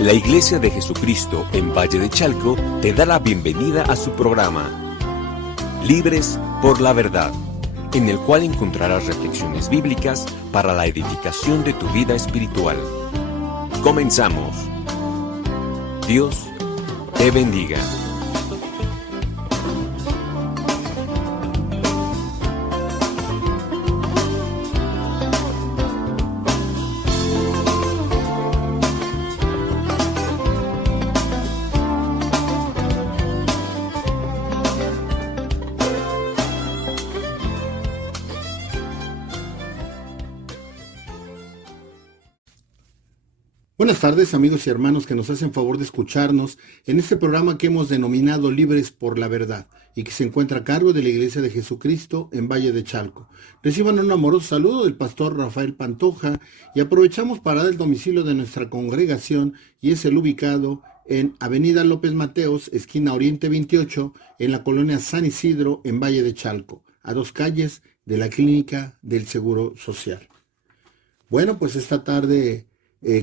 La Iglesia de Jesucristo en Valle de Chalco te da la bienvenida a su programa Libres por la Verdad, en el cual encontrarás reflexiones bíblicas para la edificación de tu vida espiritual. Comenzamos. Dios te bendiga. Buenas tardes, amigos y hermanos que nos hacen favor de escucharnos en este programa que hemos denominado Libres por la Verdad y que se encuentra a cargo de la Iglesia de Jesucristo en Valle de Chalco. Reciban un amoroso saludo del pastor Rafael Pantoja y aprovechamos para dar el domicilio de nuestra congregación y es el ubicado en Avenida López Mateos, esquina Oriente 28, en la colonia San Isidro, en Valle de Chalco, a 2 calles de la Clínica del Seguro Social. Bueno, pues esta tarde,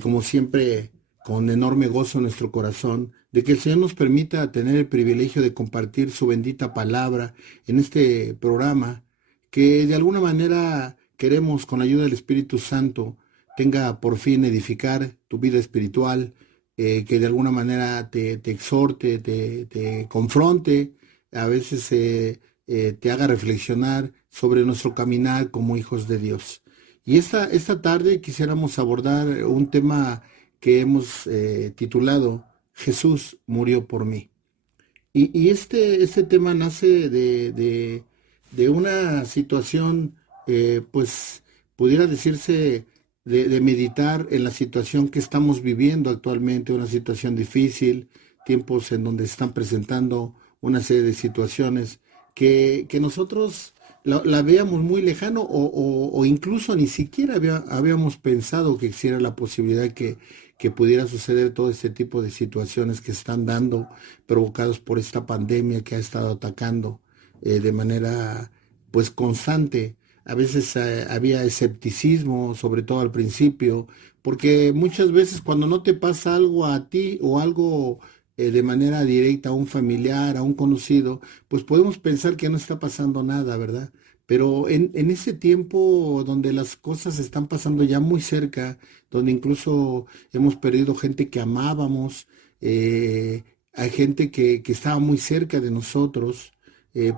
como siempre, con enorme gozo en nuestro corazón, de que el Señor nos permita tener el privilegio de compartir su bendita palabra en este programa, que de alguna manera queremos, con la ayuda del Espíritu Santo, tenga por fin edificar tu vida espiritual, que de alguna manera te exhorte, te confronte, a veces te haga reflexionar sobre nuestro caminar como hijos de Dios. Y esta tarde quisiéramos abordar un tema que hemos titulado Jesús murió por mí. Y este tema nace de una situación, pues pudiera decirse, de meditar en la situación que estamos viviendo actualmente, una situación difícil, tiempos en donde se están presentando una serie de situaciones que nosotros la veíamos muy lejano o incluso ni siquiera habíamos pensado que existiera la posibilidad que pudiera suceder todo este tipo de situaciones que están dando, provocados por esta pandemia que ha estado atacando de manera pues constante. A veces había escepticismo, sobre todo al principio, porque muchas veces cuando no te pasa algo a ti o algo de manera directa a un familiar, a un conocido, pues podemos pensar que no está pasando nada, ¿verdad? Pero en ese tiempo donde las cosas están pasando ya muy cerca, donde incluso hemos perdido gente que amábamos, hay gente que estaba muy cerca de nosotros,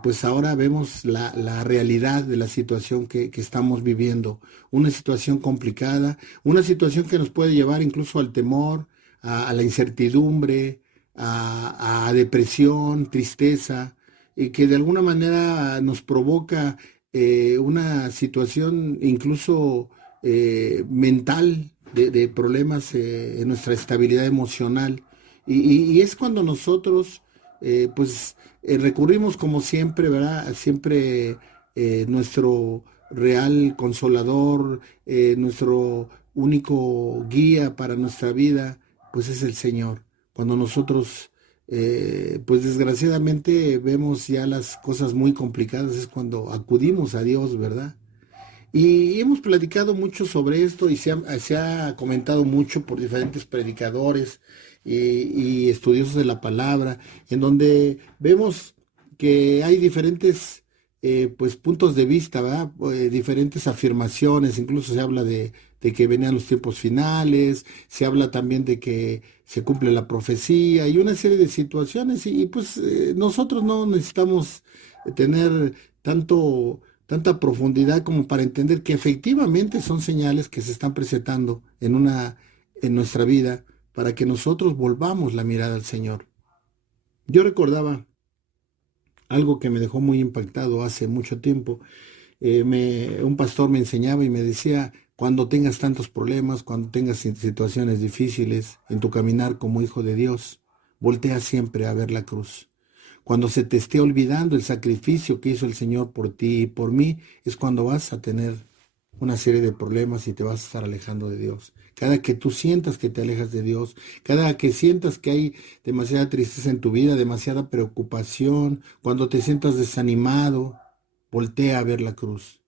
pues ahora vemos la realidad de la situación que estamos viviendo. Una situación complicada, una situación que nos puede llevar incluso al temor, a la incertidumbre, a depresión, tristeza, y que de alguna manera nos provoca una situación incluso mental de problemas en nuestra estabilidad emocional. Y es cuando nosotros recurrimos como siempre, ¿verdad? Siempre nuestro real consolador, nuestro único guía para nuestra vida, pues es el Señor. Cuando nosotros, pues desgraciadamente vemos ya las cosas muy complicadas, es cuando acudimos a Dios, ¿verdad? Y hemos platicado mucho sobre esto y se ha comentado mucho por diferentes predicadores y estudiosos de la palabra, en donde vemos que hay diferentes pues puntos de vista, ¿verdad? Diferentes afirmaciones, incluso se habla de que venían los tiempos finales, se habla también de que se cumple la profecía y una serie de situaciones pues nosotros no necesitamos tener tanta profundidad como para entender que efectivamente son señales que se están presentando en nuestra vida para que nosotros volvamos la mirada al Señor. Yo recordaba algo que me dejó muy impactado hace mucho tiempo. Un pastor me enseñaba y me decía: cuando tengas tantos problemas, cuando tengas situaciones difíciles en tu caminar como hijo de Dios, voltea siempre a ver la cruz. Cuando se te esté olvidando el sacrificio que hizo el Señor por ti y por mí, es cuando vas a tener una serie de problemas y te vas a estar alejando de Dios. Cada que tú sientas que te alejas de Dios, cada que sientas que hay demasiada tristeza en tu vida, demasiada preocupación, cuando te sientas desanimado, voltea a ver la cruz.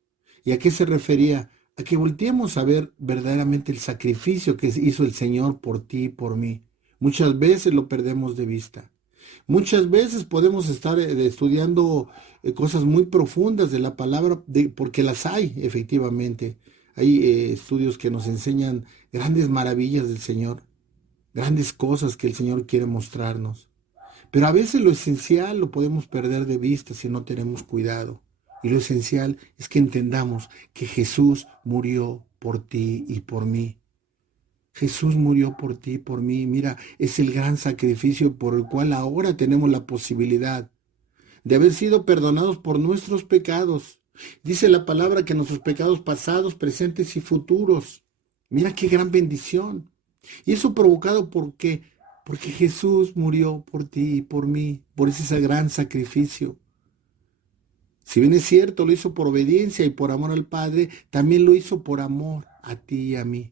¿Y a qué se refería? A que volteemos a ver verdaderamente el sacrificio que hizo el Señor por ti y por mí. Muchas veces lo perdemos de vista. Muchas veces podemos estar estudiando cosas muy profundas de la palabra, porque las hay, efectivamente. Hay estudios que nos enseñan grandes maravillas del Señor, grandes cosas que el Señor quiere mostrarnos. Pero a veces lo esencial lo podemos perder de vista si no tenemos cuidado. Y lo esencial es que entendamos que Jesús murió por ti y por mí. Jesús murió por ti y por mí. Mira, es el gran sacrificio por el cual ahora tenemos la posibilidad de haber sido perdonados por nuestros pecados. Dice la palabra que nuestros pecados pasados, presentes y futuros. Mira qué gran bendición. Y eso provocado ¿por qué? Porque Jesús murió por ti y por mí, por ese gran sacrificio. Si bien es cierto, lo hizo por obediencia y por amor al Padre, también lo hizo por amor a ti y a mí.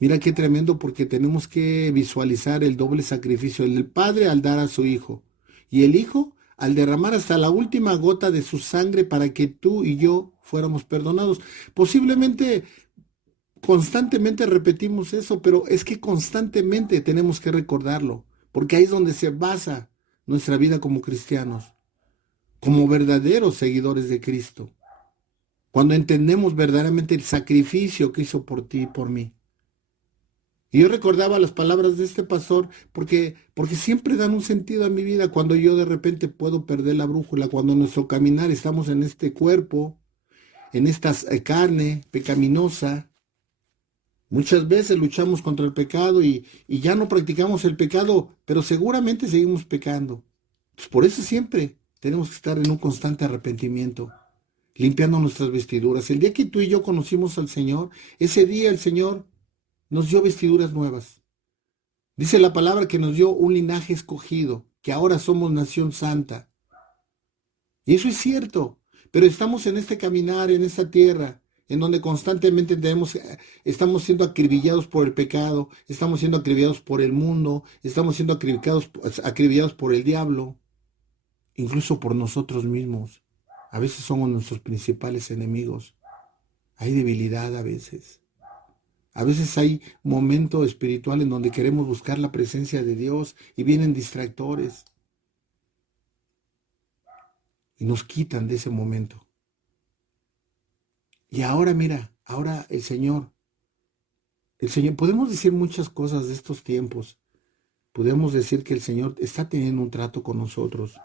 Mira qué tremendo, porque tenemos que visualizar el doble sacrificio, el del Padre al dar a su Hijo y el Hijo al derramar hasta la última gota de su sangre para que tú y yo fuéramos perdonados. Posiblemente constantemente repetimos eso, pero es que constantemente tenemos que recordarlo, porque ahí es donde se basa nuestra vida como cristianos, como verdaderos seguidores de Cristo, cuando entendemos verdaderamente el sacrificio que hizo por ti y por mí. Y yo recordaba las palabras de este pastor porque siempre dan un sentido a mi vida cuando yo de repente puedo perder la brújula, cuando en nuestro caminar estamos en este cuerpo, en esta carne pecaminosa. Muchas veces luchamos contra el pecado y ya no practicamos el pecado, pero seguramente seguimos pecando. Pues por eso siempre tenemos que estar en un constante arrepentimiento, limpiando nuestras vestiduras. El día que tú y yo conocimos al Señor, ese día el Señor nos dio vestiduras nuevas. Dice la palabra que nos dio un linaje escogido, que ahora somos nación santa. Y eso es cierto, pero estamos en este caminar, en esta tierra, en donde constantemente estamos siendo acribillados por el pecado, estamos siendo acribillados por el mundo, estamos siendo acribillados por el diablo, incluso por nosotros mismos. A veces somos nuestros principales enemigos. Hay debilidad a veces. A veces hay momentos espirituales en donde queremos buscar la presencia de Dios y vienen distractores y nos quitan de ese momento. Y ahora mira, ahora el Señor, podemos decir muchas cosas de estos tiempos. Podemos decir que el Señor está teniendo un trato con nosotros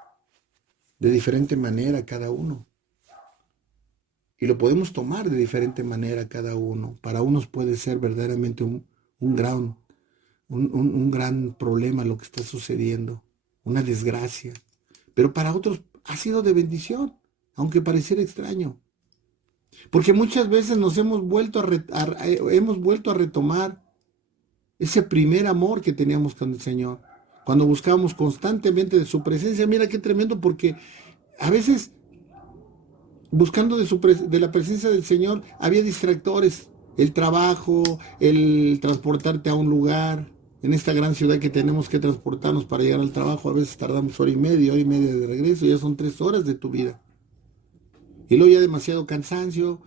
de diferente manera cada uno. Y lo podemos tomar de diferente manera cada uno. Para unos puede ser verdaderamente un gran problema lo que está sucediendo, una desgracia. Pero para otros ha sido de bendición, aunque pareciera extraño. Porque muchas veces nos hemos vuelto a retomar ese primer amor que teníamos con el Señor. Cuando buscábamos constantemente de su presencia. Mira qué tremendo, porque a veces buscando de la presencia del Señor había distractores, el trabajo, el transportarte a un lugar. En esta gran ciudad que tenemos que transportarnos para llegar al trabajo, a veces tardamos hora y media de regreso, ya son 3 horas de tu vida. Y luego ya demasiado cansancio,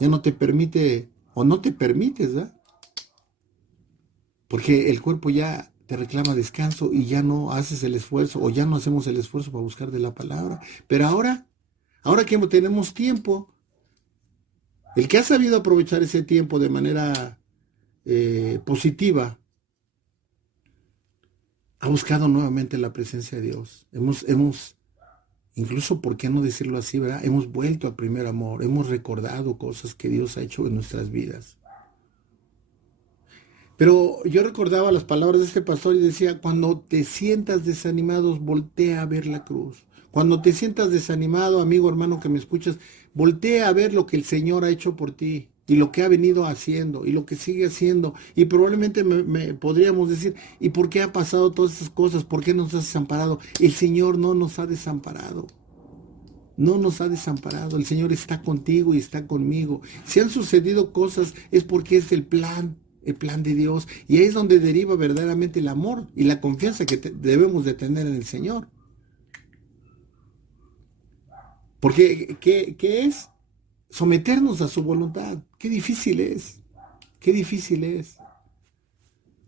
ya no te permite, o no te permites, ¿verdad? Porque el cuerpo ya te reclama descanso y ya no haces el esfuerzo, o ya no hacemos el esfuerzo para buscar de la palabra. Pero ahora que tenemos tiempo, el que ha sabido aprovechar ese tiempo de manera positiva, ha buscado nuevamente la presencia de Dios. Hemos, incluso, ¿por qué no decirlo así, verdad? Hemos vuelto al primer amor, hemos recordado cosas que Dios ha hecho en nuestras vidas. Pero yo recordaba las palabras de este pastor y decía, cuando te sientas desanimado, voltea a ver la cruz. Cuando te sientas desanimado, amigo, hermano que me escuchas, voltea a ver lo que el Señor ha hecho por ti y lo que ha venido haciendo y lo que sigue haciendo. Y probablemente me podríamos decir, ¿y por qué ha pasado todas esas cosas? ¿Por qué nos has desamparado? El Señor no nos ha desamparado. No nos ha desamparado. El Señor está contigo y está conmigo. Si han sucedido cosas es porque es el plan de Dios. Y ahí es donde deriva verdaderamente el amor y la confianza que debemos de tener en el Señor. Porque, ¿qué es? Someternos a su voluntad. Qué difícil es. Qué difícil es.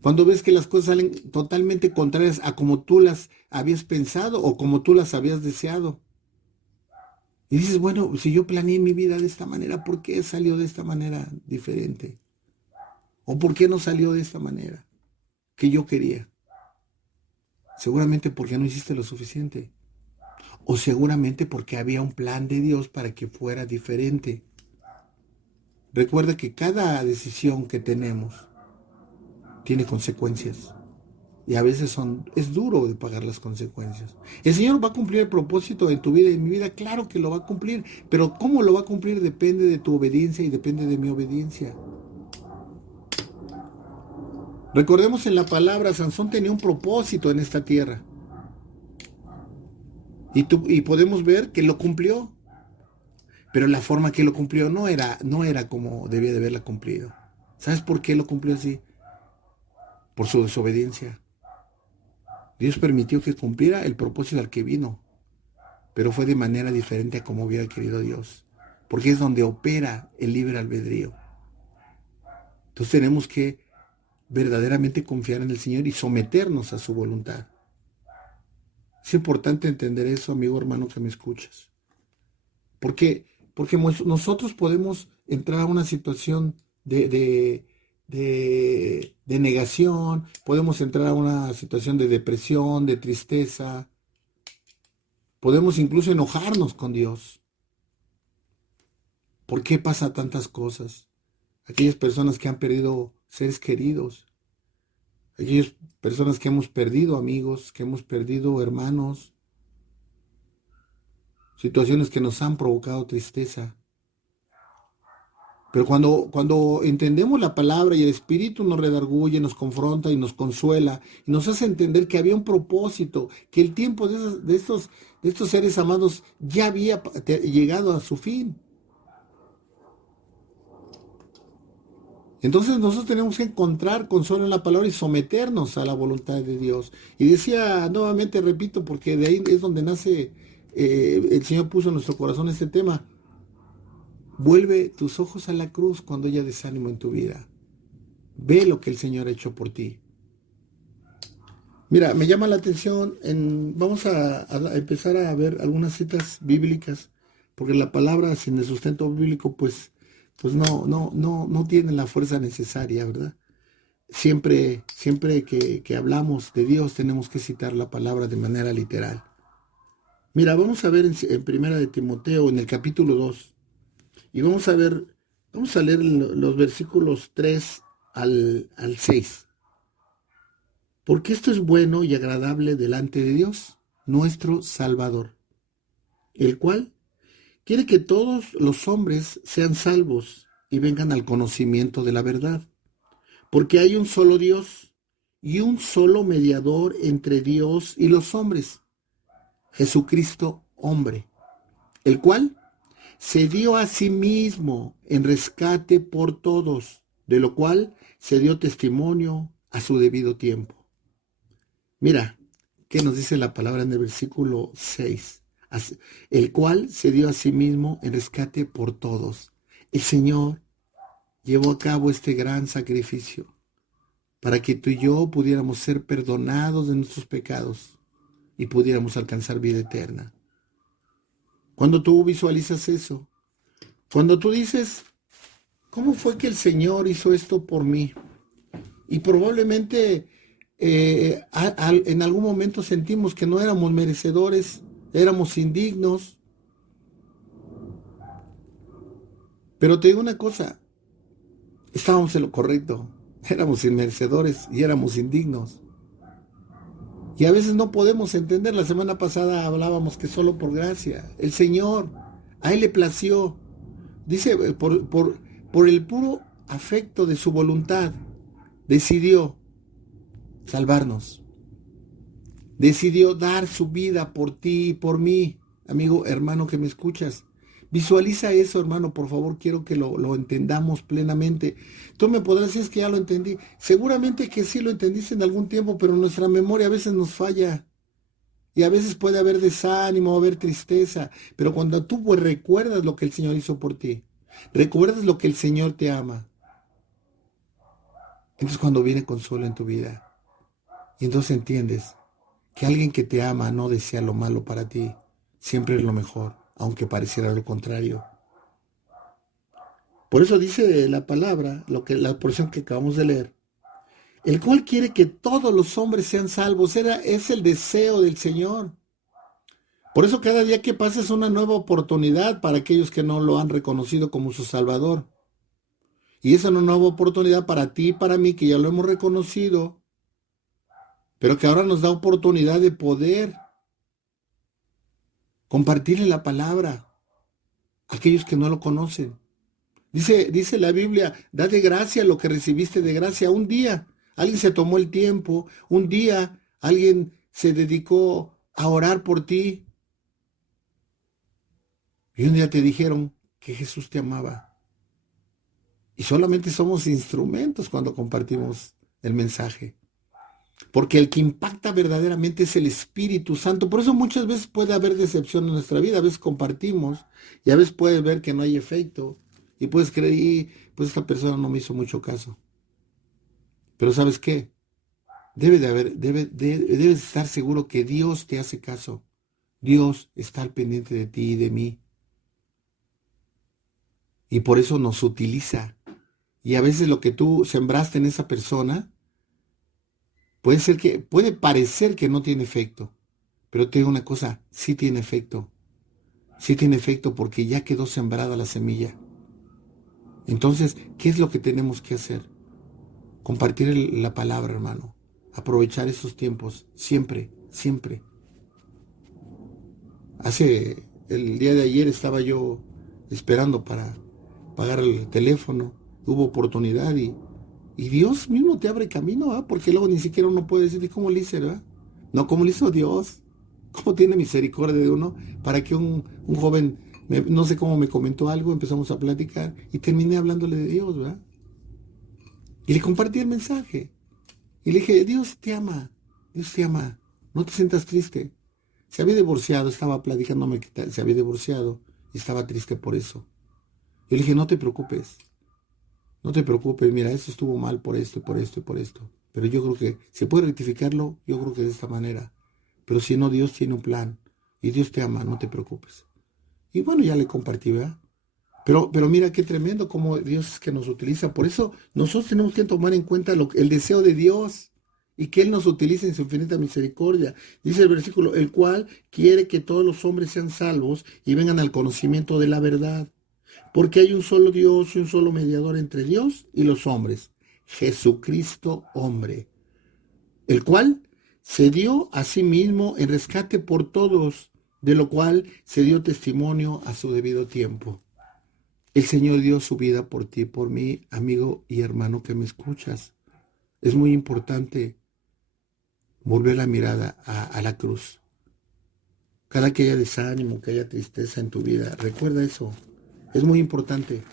Cuando ves que las cosas salen totalmente contrarias a como tú las habías pensado o como tú las habías deseado. Y dices, bueno, si yo planeé mi vida de esta manera, ¿por qué salió de esta manera diferente? ¿O por qué no salió de esta manera que yo quería? Seguramente porque no hiciste lo suficiente. O seguramente porque había un plan de Dios para que fuera diferente. Recuerda que cada decisión que tenemos tiene consecuencias. Y a veces es duro de pagar las consecuencias. El Señor va a cumplir el propósito de tu vida y de mi vida, claro que lo va a cumplir, pero cómo lo va a cumplir depende de tu obediencia y depende de mi obediencia. Recordemos en la palabra, Sansón tenía un propósito en esta tierra. Y podemos ver que lo cumplió, pero la forma que lo cumplió no era como debía de haberla cumplido. ¿Sabes por qué lo cumplió así? Por su desobediencia. Dios permitió que cumpliera el propósito al que vino, pero fue de manera diferente a como hubiera querido Dios, porque es donde opera el libre albedrío. Entonces tenemos que verdaderamente confiar en el Señor y someternos a su voluntad. Es importante entender eso, amigo hermano que me escuchas. Porque nosotros podemos entrar a una situación de negación, podemos entrar a una situación de depresión, de tristeza, podemos incluso enojarnos con Dios. ¿Por qué pasa tantas cosas? Aquellas personas que han perdido seres queridos, aquellas personas que hemos perdido amigos, que hemos perdido hermanos, situaciones que nos han provocado tristeza. Pero cuando entendemos la palabra y el Espíritu nos redarguye, nos confronta y nos consuela, y nos hace entender que había un propósito, que el tiempo de estos seres amados ya había llegado a su fin. Entonces nosotros tenemos que encontrar consuelo en la palabra y someternos a la voluntad de Dios. Y decía, nuevamente repito, porque de ahí es donde nace, el Señor puso en nuestro corazón este tema. Vuelve tus ojos a la cruz cuando haya desánimo en tu vida. Ve lo que el Señor ha hecho por ti. Mira, me llama la atención, vamos a empezar a ver algunas citas bíblicas, porque la palabra sin el sustento bíblico, pues no tiene la fuerza necesaria, ¿verdad? Siempre que hablamos de Dios tenemos que citar la palabra de manera literal. Mira, vamos a ver en Primera de Timoteo, en el capítulo 2, y vamos a leer los versículos 3 al 6. Porque esto es bueno y agradable delante de Dios, nuestro Salvador, el cual quiere que todos los hombres sean salvos y vengan al conocimiento de la verdad. Porque hay un solo Dios y un solo mediador entre Dios y los hombres, Jesucristo hombre, el cual se dio a sí mismo en rescate por todos, de lo cual se dio testimonio a su debido tiempo. Mira, ¿qué nos dice la palabra en el versículo 6? El cual se dio a sí mismo en rescate por todos. El Señor llevó a cabo este gran sacrificio para que tú y yo pudiéramos ser perdonados de nuestros pecados y pudiéramos alcanzar vida eterna. Cuando tú visualizas eso, cuando tú dices, ¿cómo fue que el Señor hizo esto por mí? Y probablemente en algún momento sentimos que no éramos merecedores, éramos indignos. Pero te digo una cosa, estábamos en lo correcto, éramos inmerecedores y éramos indignos. Y a veces no podemos entender. La semana pasada hablábamos que solo por gracia. El Señor, a Él le plació. Dice, por el puro afecto de su voluntad, decidió salvarnos. Decidió dar su vida por ti y por mí, amigo, hermano que me escuchas. Visualiza eso, hermano, por favor, quiero que lo entendamos plenamente. Tú me podrás decir, es que ya lo entendí. Seguramente que sí lo entendiste en algún tiempo, pero nuestra memoria a veces nos falla. Y a veces puede haber desánimo, haber tristeza. Pero cuando tú pues, recuerdas lo que el Señor hizo por ti, recuerdas lo que el Señor te ama, Entonces cuando viene consuelo en tu vida, y entonces entiendes que alguien que te ama no desea lo malo para ti, siempre es lo mejor, aunque pareciera lo contrario. Por eso dice la palabra, la porción que acabamos de leer, el cual quiere que todos los hombres sean salvos. Es el deseo del Señor. Por eso cada día que pasa es una nueva oportunidad para aquellos que no lo han reconocido como su Salvador. Y es una nueva oportunidad para ti y para mí, que ya lo hemos reconocido, pero que ahora nos da oportunidad de poder compartirle la palabra a aquellos que no lo conocen. Dice la Biblia, da de gracia lo que recibiste de gracia. Un día alguien se tomó el tiempo, un día alguien se dedicó a orar por ti, y un día te dijeron que Jesús te amaba. Y solamente somos instrumentos cuando compartimos el mensaje. Porque el que impacta verdaderamente es el Espíritu Santo. Por eso muchas veces puede haber decepción en nuestra vida. A veces compartimos y a veces puedes ver que no hay efecto. Y puedes creer, y pues esta persona no me hizo mucho caso. Pero ¿sabes qué? Debes estar seguro que Dios te hace caso. Dios está al pendiente de ti y de mí. Y por eso nos utiliza. Y a veces lo que tú sembraste en esa persona puede parecer que no tiene efecto. Pero te digo una cosa, sí tiene efecto. Sí tiene efecto porque ya quedó sembrada la semilla. Entonces, ¿qué es lo que tenemos que hacer? Compartir la palabra, hermano. Aprovechar esos tiempos. Siempre, siempre. El día de ayer estaba yo esperando para pagar el teléfono. Hubo oportunidad y Dios mismo te abre camino, ¿eh? Porque luego ni siquiera uno puede decir, ¿y cómo le hice, verdad? No, ¿cómo le hizo Dios? ¿Cómo tiene misericordia de uno? Para que un joven, no sé cómo me comentó algo, empezamos a platicar y terminé hablándole de Dios, ¿verdad? Y le compartí el mensaje. Y le dije, Dios te ama, no te sientas triste. Se había divorciado, estaba platicándome que se había divorciado y estaba triste por eso. Yo le dije, no te preocupes, mira, esto estuvo mal por esto y por esto y por esto. Pero yo creo que se puede rectificarlo, yo creo que de esta manera. Pero si no, Dios tiene un plan y Dios te ama, no te preocupes. Y bueno, ya le compartí, ¿verdad? Pero mira qué tremendo cómo Dios es que nos utiliza. Por eso nosotros tenemos que tomar en cuenta el deseo de Dios y que Él nos utilice en su infinita misericordia. Dice el versículo, el cual quiere que todos los hombres sean salvos y vengan al conocimiento de la verdad. Porque hay un solo Dios y un solo mediador entre Dios y los hombres, Jesucristo hombre, el cual se dio a sí mismo en rescate por todos, de lo cual se dio testimonio a su debido tiempo. El Señor dio su vida por ti, por mí, amigo y hermano que me escuchas. Es muy importante volver la mirada a la cruz. Cada que haya desánimo, que haya tristeza en tu vida, recuerda eso. Es muy importante.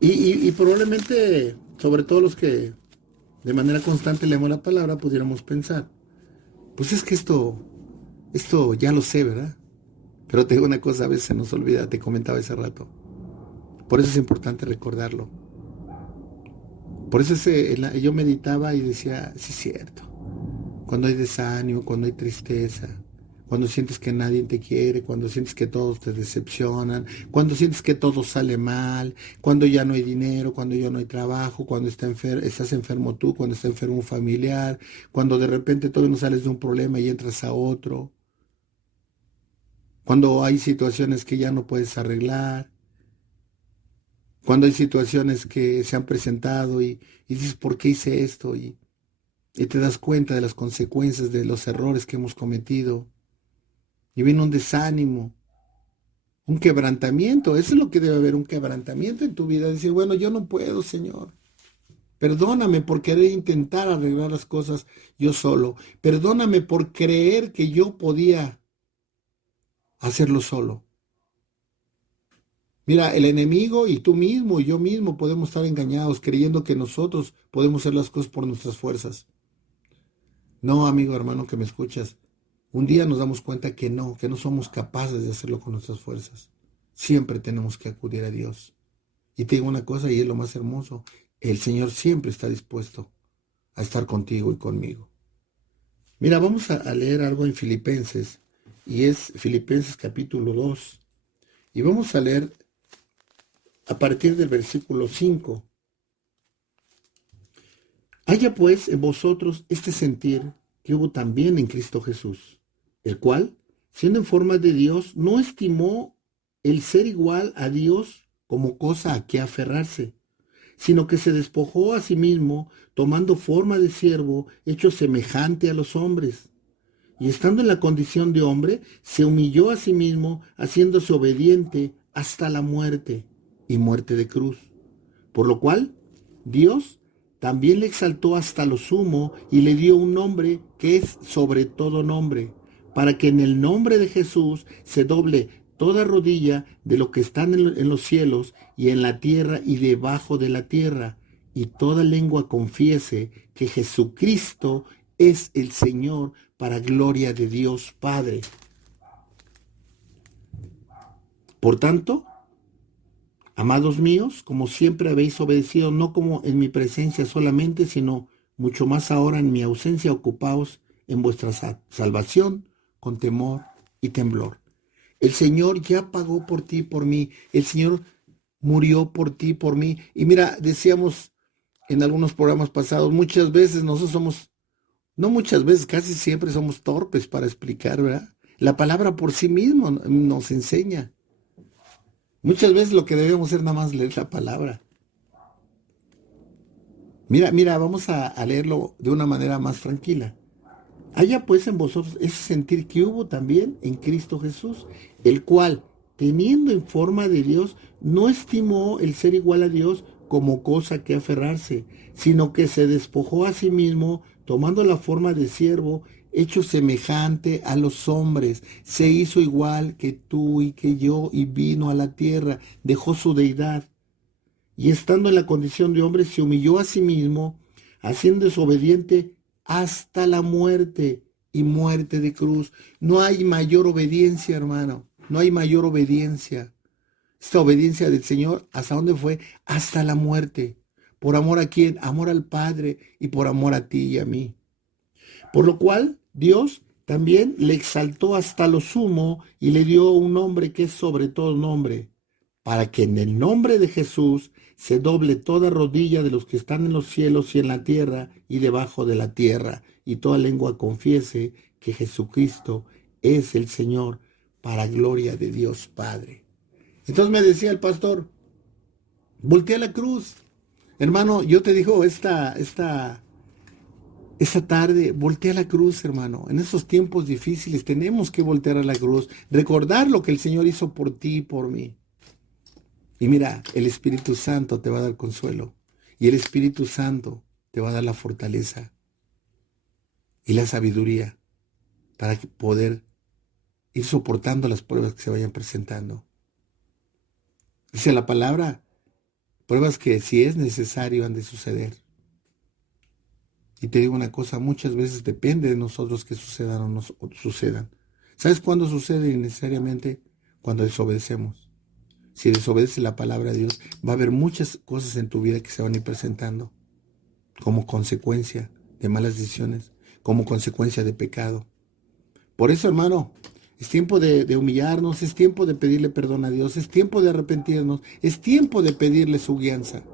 Y probablemente, sobre todo los que de manera constante leemos la palabra, pudiéramos pensar, pues es que esto ya lo sé, ¿verdad? Pero te digo una cosa, a veces se nos olvida, te comentaba hace rato. Por eso es importante recordarlo. Por eso yo meditaba y decía, sí es cierto. Cuando hay desánimo, cuando hay tristeza, cuando sientes que nadie te quiere, cuando sientes que todos te decepcionan, cuando sientes que todo sale mal, cuando ya no hay dinero, cuando ya no hay trabajo, cuando estás enfermo tú, cuando está enfermo un familiar, cuando de repente todavía no sales de un problema y entras a otro, cuando hay situaciones que ya no puedes arreglar, cuando hay situaciones que se han presentado y dices, ¿por qué hice esto? Y te das cuenta de las consecuencias de los errores que hemos cometido. Y viene un desánimo, un quebrantamiento. Eso es lo que debe haber, un quebrantamiento en tu vida. Decir, bueno, yo no puedo, Señor. Perdóname por querer intentar arreglar las cosas yo solo. Perdóname por creer que yo podía hacerlo solo. Mira, el enemigo y tú mismo y yo mismo podemos estar engañados creyendo que nosotros podemos hacer las cosas por nuestras fuerzas. No, amigo, hermano, que me escuchas. Un día nos damos cuenta que no somos capaces de hacerlo con nuestras fuerzas. Siempre tenemos que acudir a Dios. Y te digo una cosa, y es lo más hermoso. el Señor siempre está dispuesto a estar contigo y conmigo. Mira, vamos a leer algo en Filipenses, y es Filipenses capítulo 2, y vamos a leer a partir del versículo 5. Haya pues en vosotros este sentir que hubo también en Cristo Jesús, el cual, siendo en forma de Dios, no estimó el ser igual a Dios como cosa a que aferrarse, sino que se despojó a sí mismo, tomando forma de siervo, hecho semejante a los hombres. Y estando en la condición de hombre, se humilló a sí mismo, haciéndose obediente hasta la muerte, y muerte de cruz. Por lo cual, Dios también le exaltó hasta lo sumo, y le dio un nombre que es sobre todo nombre, para que en el nombre de Jesús se doble toda rodilla de lo que están en los cielos y en la tierra y debajo de la tierra, y toda lengua confiese que Jesucristo es el Señor, para gloria de Dios Padre. Por tanto, amados míos, como siempre habéis obedecido, no como en mi presencia solamente, sino mucho más ahora en mi ausencia, ocupaos en vuestra salvación con temor y temblor. El Señor ya pagó por ti y por mí. El Señor murió por ti y por mí. Y mira, decíamos en algunos programas pasados, muchas veces nosotros somos, no muchas veces, casi siempre somos torpes para explicar, ¿verdad? La palabra por sí misma nos enseña. Muchas veces lo que debemos hacer nada más leer la palabra. Mira, vamos a leerlo de una manera más tranquila. Haya pues en vosotros ese sentir que hubo también en Cristo Jesús, el cual, teniendo en forma de Dios, no estimó el ser igual a Dios como cosa que aferrarse, sino que se despojó a sí mismo, tomando la forma de siervo, hecho semejante a los hombres, se hizo igual que tú y que yo, y vino a la tierra, dejó su deidad, y estando en la condición de hombre, se humilló a sí mismo, haciéndose obediente hasta la muerte, y muerte de cruz. No hay mayor obediencia, hermano, no hay mayor obediencia. Esta obediencia del Señor, ¿hasta dónde fue? Hasta la muerte. ¿Por amor a quién? Amor al Padre, y por amor a ti y a mí. Por lo cual, Dios también le exaltó hasta lo sumo, y le dio un nombre que es sobre todo nombre, para que en el nombre de Jesús se doble toda rodilla de los que están en los cielos y en la tierra y debajo de la tierra, y toda lengua confiese que Jesucristo es el Señor, para gloria de Dios Padre. Entonces me decía el pastor, voltea la cruz. Hermano, yo te digo esta tarde, voltea la cruz, hermano. En esos tiempos difíciles tenemos que voltear a la cruz, recordar lo que el Señor hizo por ti y por mí. Y mira, el Espíritu Santo te va a dar consuelo, y el Espíritu Santo te va a dar la fortaleza y la sabiduría para poder ir soportando las pruebas que se vayan presentando. Dice la palabra, pruebas que si es necesario han de suceder. Y te digo una cosa, muchas veces depende de nosotros que sucedan o no sucedan. ¿Sabes cuándo sucede innecesariamente? Cuando desobedecemos. Si desobedeces la palabra de Dios, va a haber muchas cosas en tu vida que se van a ir presentando como consecuencia de malas decisiones, como consecuencia de pecado. Por eso, hermano, es tiempo de humillarnos, es tiempo de pedirle perdón a Dios, es tiempo de arrepentirnos, es tiempo de pedirle su guianza,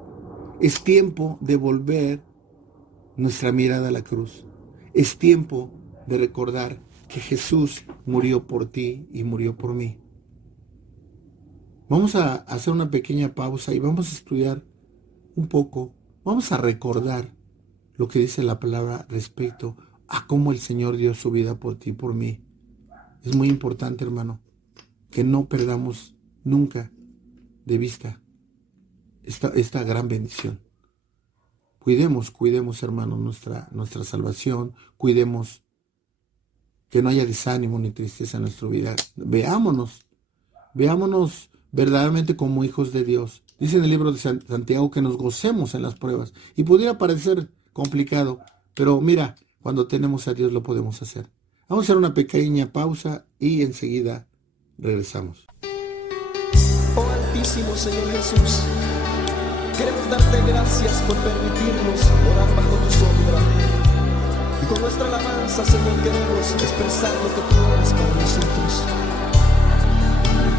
es tiempo de volver nuestra mirada a la cruz, es tiempo de recordar que Jesús murió por ti y murió por mí. Vamos a hacer una pequeña pausa y vamos a estudiar un poco, vamos a recordar lo que dice la palabra respecto a cómo el Señor dio su vida por ti y por mí. Es muy importante, hermano, que no perdamos nunca de vista esta gran bendición. Cuidemos, hermano, nuestra salvación, cuidemos que no haya desánimo ni tristeza en nuestra vida. Veámonos verdaderamente como hijos de Dios. Dice en el libro de Santiago que nos gocemos en las pruebas. Y pudiera parecer complicado, pero mira, cuando tenemos a Dios lo podemos hacer. Vamos a hacer una pequeña pausa y enseguida regresamos. Oh Altísimo Señor Jesús, Queremos darte gracias por permitirnos orar bajo tu sombra. Y con nuestra alabanza, Señor, queremos expresar lo que tú eres para nosotros.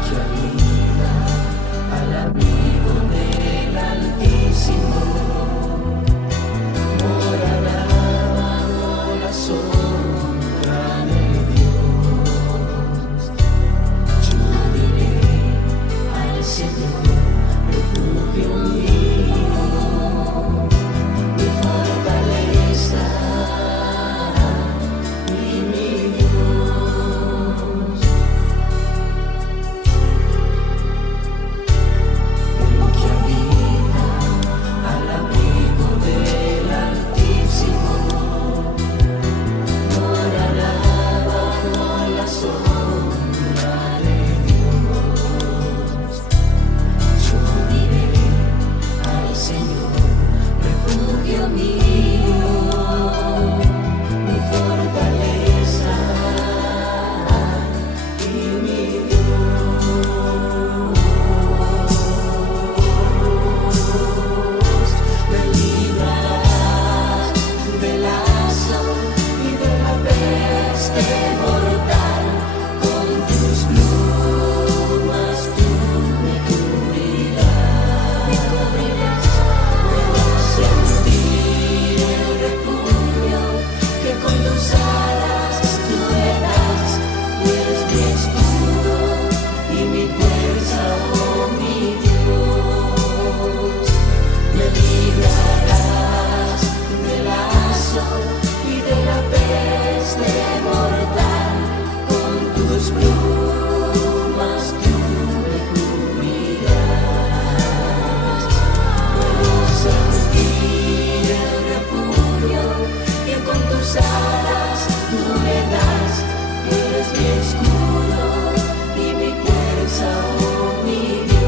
Que habita al abrigo del Altísimo, morará bajo la sombra de Dios. Yo diré al Señor, refugio mío, mi fortaleza y mi Dios. El que habita al abrigo del Altísimo, morará bajo la sombra de Dios. Yo diré al Señor, refugio mío, mi fortaleza y mi Dios. Me librarás del lazo y de la peste mortal, con tus plumas tú me cubrirás. Puedo sentir el refugio que con tus alas tú me das. Tú eres mi escudo y mi fuerza, oh mi Dios. Me librarás del lazo y de la peste mortal, con tus plumas tú me cubrirás. Puedo sentir el refugio que con tus alas tú me das. Tú eres mi escudo y mi fuerza, oh mi Dios.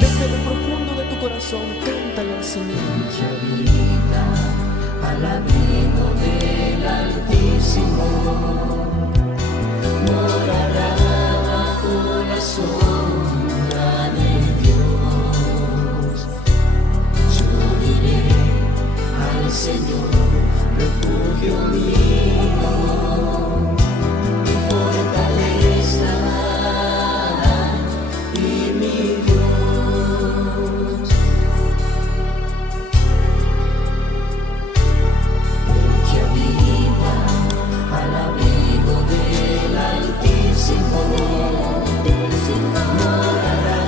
Desde lo profundo de tu corazón, cántale al Señor. Que habita al abrigo del Altísimo, morará bajo la sombra de Dios. Yo diré al Señor, refugio mío, mi fortaleza y mi Dios. El que habita al abrigo del Altísimo, morará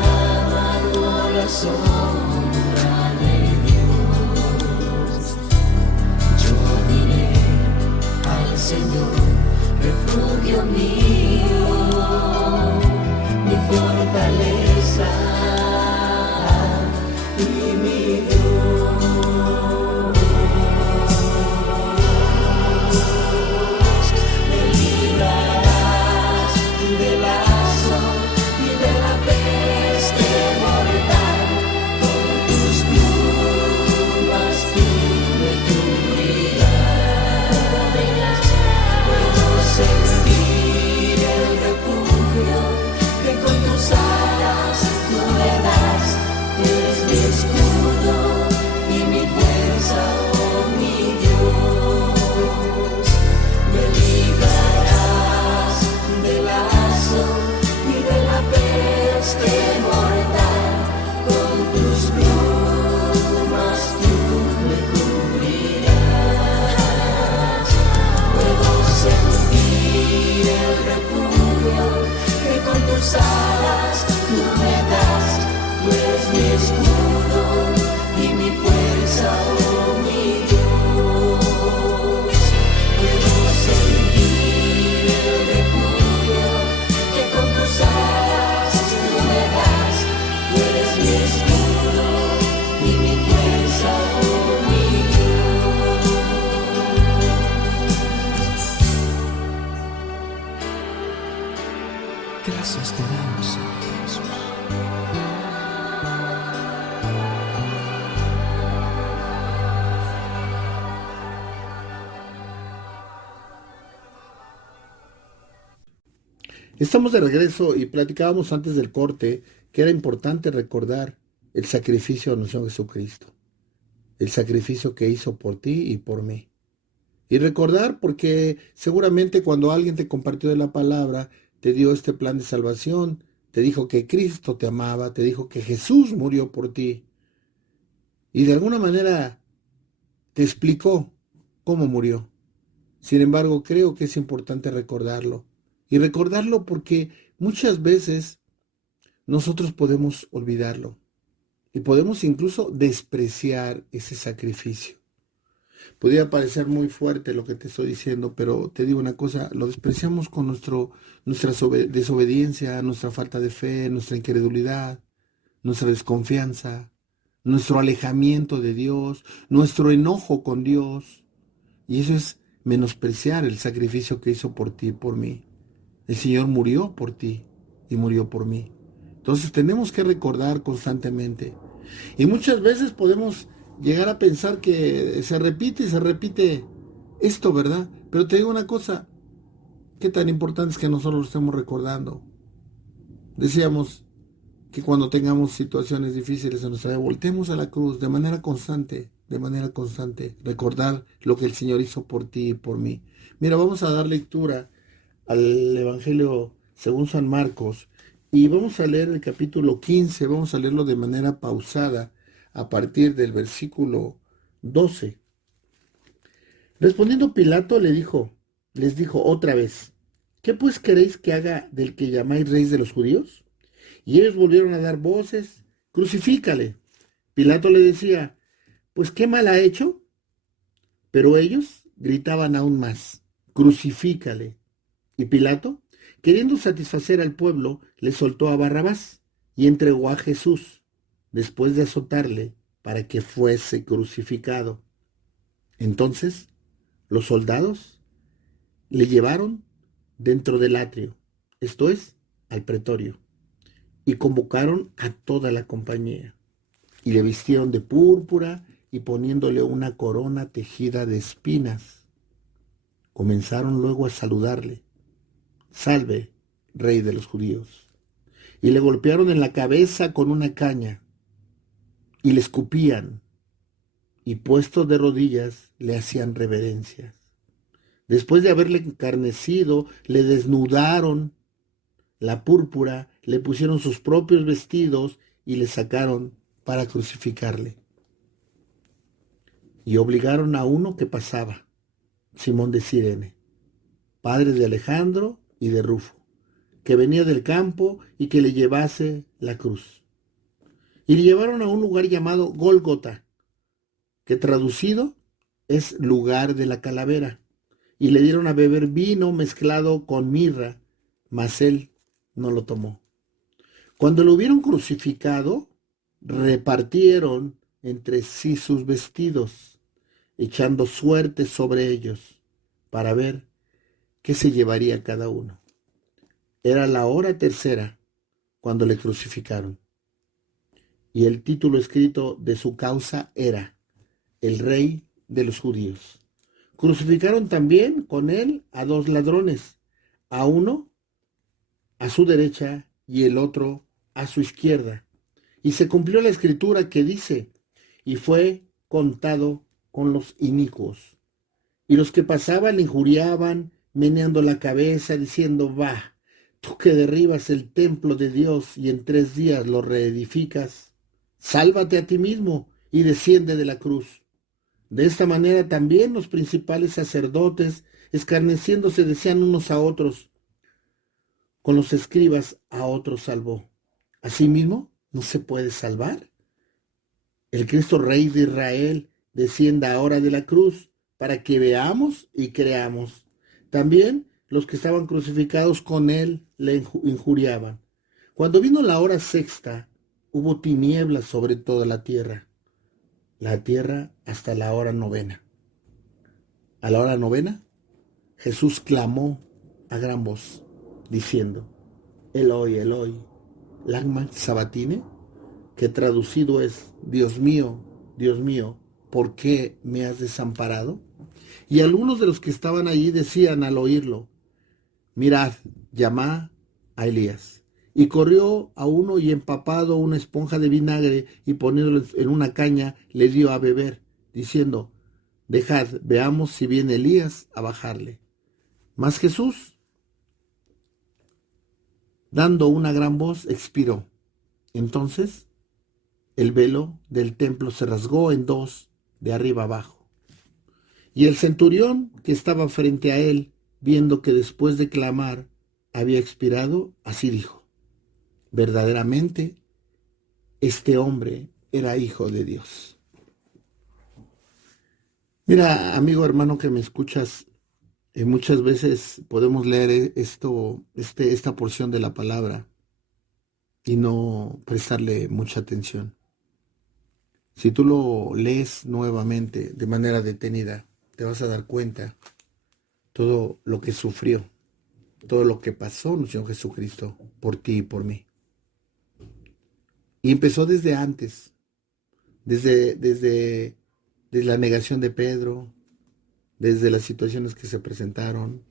bajo la sombra de Dios. Yo diré al Señor, refugio mío, mi fortaleza y mi Dios. Me librarás del lazo y de la peste mortal, con tus plumas tú me cubrirás. Puedo sentir el refugio que con tus alas tú me das. Tú eres mi escudo y mi fuerza, oh mi Dios. Me librarás del lazo y de la peste mortal, con tus plumas tú me cubrirás. Puedo sentir el refugio que con tus alas tú me das. Tú eres mi escudo y mi fuerza, oh mi Dios. Puedo sentir el refugio que con tus alas tú me das. Tú eres mi escudo y mi fuerza, oh mi Dios. Gracias te damos, Señor Jesús. Estamos de regreso y platicábamos antes del corte que era importante recordar el sacrificio de nuestro Señor Jesucristo, el sacrificio que hizo por ti y por mí. Y recordar porque seguramente cuando alguien te compartió de la palabra, te dio este plan de salvación, te dijo que Cristo te amaba, te dijo que Jesús murió por ti. Y de alguna manera te explicó cómo murió. Sin embargo, creo que es importante recordarlo. Y recordarlo porque muchas veces nosotros podemos olvidarlo. Y podemos incluso despreciar ese sacrificio. Podría parecer muy fuerte lo que te estoy diciendo, pero te digo una cosa, lo despreciamos con nuestra desobediencia, nuestra falta de fe, nuestra incredulidad, nuestra desconfianza, nuestro alejamiento de Dios, nuestro enojo con Dios. Y eso es menospreciar el sacrificio que hizo por ti y por mí. El Señor murió por ti y murió por mí. Entonces tenemos que recordar constantemente. Y muchas veces podemos llegar a pensar que se repite y se repite esto, ¿verdad? Pero te digo una cosa, qué tan importante es que nosotros lo estemos recordando. Decíamos que cuando tengamos situaciones difíciles en nuestra vida, voltemos a la cruz de manera constante, recordar lo que el Señor hizo por ti y por mí. Mira, vamos a dar lectura al Evangelio según San Marcos y vamos a leer el capítulo 15, vamos a leerlo de manera pausada a partir del versículo 12. Respondiendo Pilato les dijo otra vez, ¿qué pues queréis que haga del que llamáis rey de los judíos? Y ellos volvieron a dar voces, crucifícale. Pilato le decía, pues ¿qué mal ha hecho? Pero ellos gritaban aún más, crucifícale. Y Pilato, queriendo satisfacer al pueblo, le soltó a Barrabás y entregó a Jesús, después de azotarle, para que fuese crucificado. Entonces, los soldados le llevaron dentro del atrio, esto es, al pretorio, y convocaron a toda la compañía, y le vistieron de púrpura y poniéndole una corona tejida de espinas. Comenzaron luego a saludarle, salve, rey de los judíos, y le golpearon en la cabeza con una caña, y le escupían, y puestos de rodillas le hacían reverencias. Después de haberle encarnecido, le desnudaron la púrpura, le pusieron sus propios vestidos y le sacaron para crucificarle. Y obligaron a uno que pasaba, Simón de Cirene, padre de Alejandro y de Rufo, que venía del campo y que le llevase la cruz. Y le llevaron a un lugar llamado Gólgota, que traducido es lugar de la calavera, y le dieron a beber vino mezclado con mirra, mas él no lo tomó. Cuando lo hubieron crucificado, repartieron entre sí sus vestidos, echando suertes sobre ellos, para ver qué se llevaría cada uno. Era la hora tercera cuando le crucificaron. Y el título escrito de su causa era El Rey de los Judíos. Crucificaron también con él a dos ladrones, a uno a su derecha y el otro a su izquierda. Y se cumplió la escritura que dice, y fue contado con los inicuos. Y los que pasaban le injuriaban, meneando la cabeza, diciendo, va, tú que derribas el templo de Dios y en 3 días lo reedificas, sálvate a ti mismo y desciende de la cruz. De esta manera también los principales sacerdotes, escarneciéndose, decían unos a otros, con los escribas a otros salvó. Asimismo, ¿no se puede salvar? El Cristo Rey de Israel descienda ahora de la cruz para que veamos y creamos. También los que estaban crucificados con él le injuriaban. Cuando vino la hora sexta, hubo tinieblas sobre toda la tierra hasta la hora novena. A la hora novena, Jesús clamó a gran voz, diciendo, Eloi, Eloi, lama sabachthani, que traducido es, Dios mío, ¿por qué me has desamparado? Y algunos de los que estaban allí decían al oírlo, mirad, llamad a Elías. Y corrió a uno y empapado una esponja de vinagre y poniéndolo en una caña, le dio a beber, diciendo, dejad, veamos si viene Elías a bajarle. Mas Jesús, dando una gran voz, expiró. Entonces el velo del templo se rasgó en dos, de arriba abajo. Y el centurión que estaba frente a él, viendo que después de clamar había expirado, así dijo, verdaderamente este hombre era hijo de Dios. Mira, amigo, hermano que me escuchas, muchas veces podemos leer esta porción de la palabra y no prestarle mucha atención. Si tú lo lees nuevamente de manera detenida, te vas a dar cuenta todo lo que sufrió, todo lo que pasó nuestro Señor Jesucristo por ti y por mí. Y empezó desde antes, desde la negación de Pedro, desde las situaciones que se presentaron,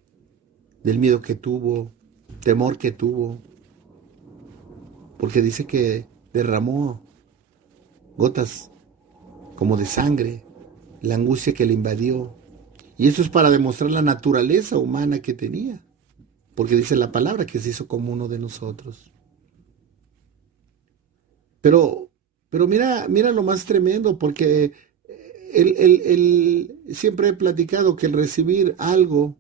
del miedo que tuvo, temor que tuvo, porque dice que derramó gotas como de sangre, la angustia que le invadió. Y eso es para demostrar la naturaleza humana que tenía, porque dice la palabra que se hizo como uno de nosotros. Pero mira lo más tremendo, porque siempre he platicado que el recibir algún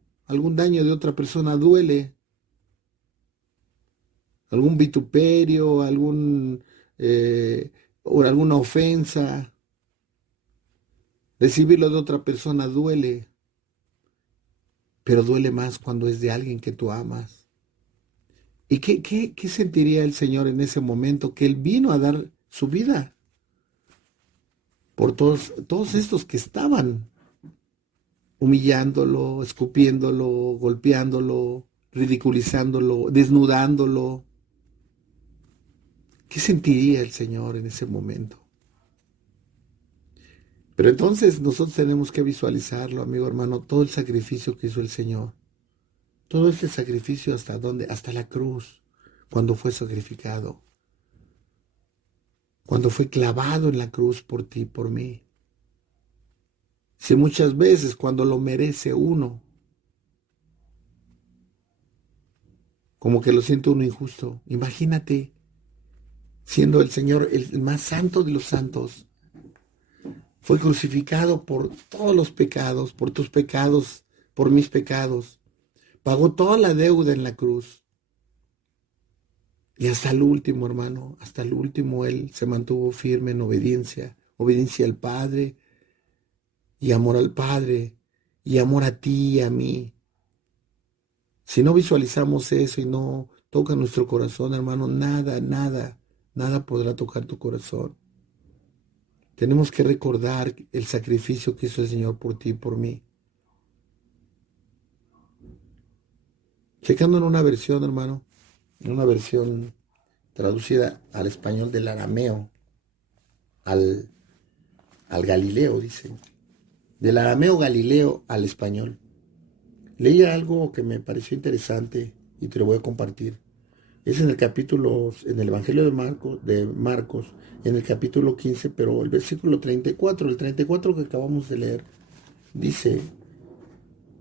daño de otra persona duele, algún vituperio, o alguna ofensa. Recibirlo de otra persona duele, pero duele más cuando es de alguien que tú amas. ¿Y qué sentiría el Señor en ese momento? Que Él vino a dar su vida por todos estos que estaban humillándolo, escupiéndolo, golpeándolo, ridiculizándolo, desnudándolo. ¿Qué sentiría el Señor en ese momento? Pero entonces nosotros tenemos que visualizarlo, amigo hermano, todo el sacrificio que hizo el Señor. Todo ese sacrificio ¿hasta dónde? Hasta la cruz, cuando fue sacrificado. Cuando fue clavado en la cruz por ti y por mí. Si muchas veces cuando lo merece uno, como que lo siente uno injusto. Imagínate, siendo el Señor el más santo de los santos, fue crucificado por todos los pecados, por tus pecados, por mis pecados. Pagó toda la deuda en la cruz. Y hasta el último, hermano, hasta el último Él se mantuvo firme en obediencia al Padre, y amor al Padre, y amor a ti y a mí. Si no visualizamos eso y no toca nuestro corazón, hermano, nada podrá tocar tu corazón. Tenemos que recordar el sacrificio que hizo el Señor por ti y por mí. Checando en una versión, hermano, en una versión traducida al español del arameo, al Galileo, dice. Del arameo Galileo al español. Leí algo que me pareció interesante y te lo voy a compartir. Es en el Evangelio de Marcos, en el capítulo 15, pero el versículo 34, el 34 que acabamos de leer, dice,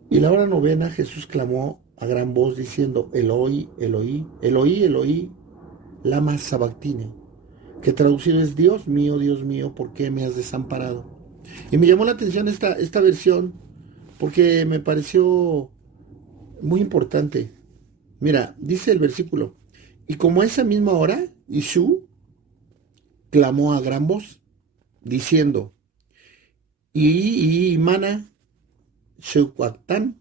y la hora novena Jesús clamó a gran voz diciendo, Eloi, Eloi, Eloi, Eloi, lama sabactini, que traducido es, Dios mío, ¿por qué me has desamparado? Y me llamó la atención esta versión, porque me pareció muy importante. Mira, dice el versículo, y como a esa misma hora, Yeshua clamó a gran voz, diciendo, y mana Sheuquactán,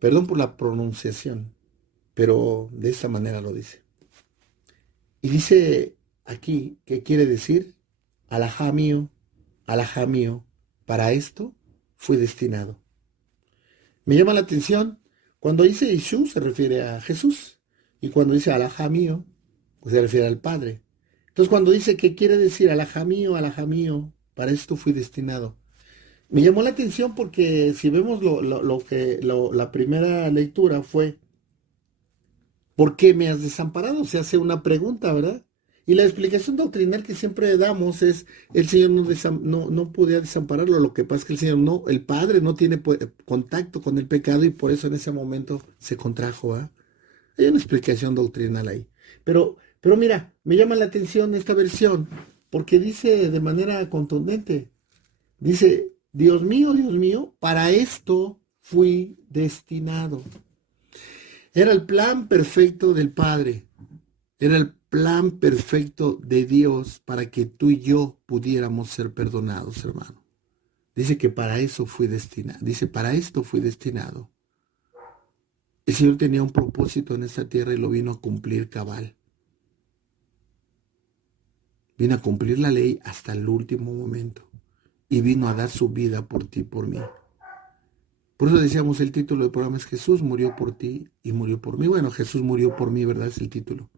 perdón por la pronunciación, pero de esta manera lo dice. Y dice aquí, ¿qué quiere decir? Alajá mío, para esto fui destinado. Me llama la atención, cuando dice Yeshua se refiere a Jesús, y cuando dice alajá mío, pues se refiere al Padre. Entonces cuando dice, ¿qué quiere decir? Alajá mío, para esto fui destinado. Me llamó la atención porque si vemos la primera lectura fue, ¿por qué me has desamparado? Se hace una pregunta, ¿verdad? Y la explicación doctrinal que siempre damos es, el Señor no podía desampararlo, lo que pasa es que el Padre no tiene contacto con el pecado y por eso en ese momento se contrajo, ¿ah? Hay una explicación doctrinal ahí. Pero mira, me llama la atención esta versión, porque dice de manera contundente, dice, Dios mío, para esto fui destinado. Era el plan perfecto del Padre. Era el plan perfecto de Dios para que tú y yo pudiéramos ser perdonados, hermano. Dice que para eso fui destinado. Dice, para esto fui destinado. El Señor tenía un propósito en esta tierra y lo vino a cumplir cabal. Vino a cumplir la ley hasta el último momento. Y vino a dar su vida por ti y por mí. Por eso decíamos, el título del programa es Jesús murió por ti y murió por mí. Bueno, Jesús murió por mí, ¿verdad? Es el título.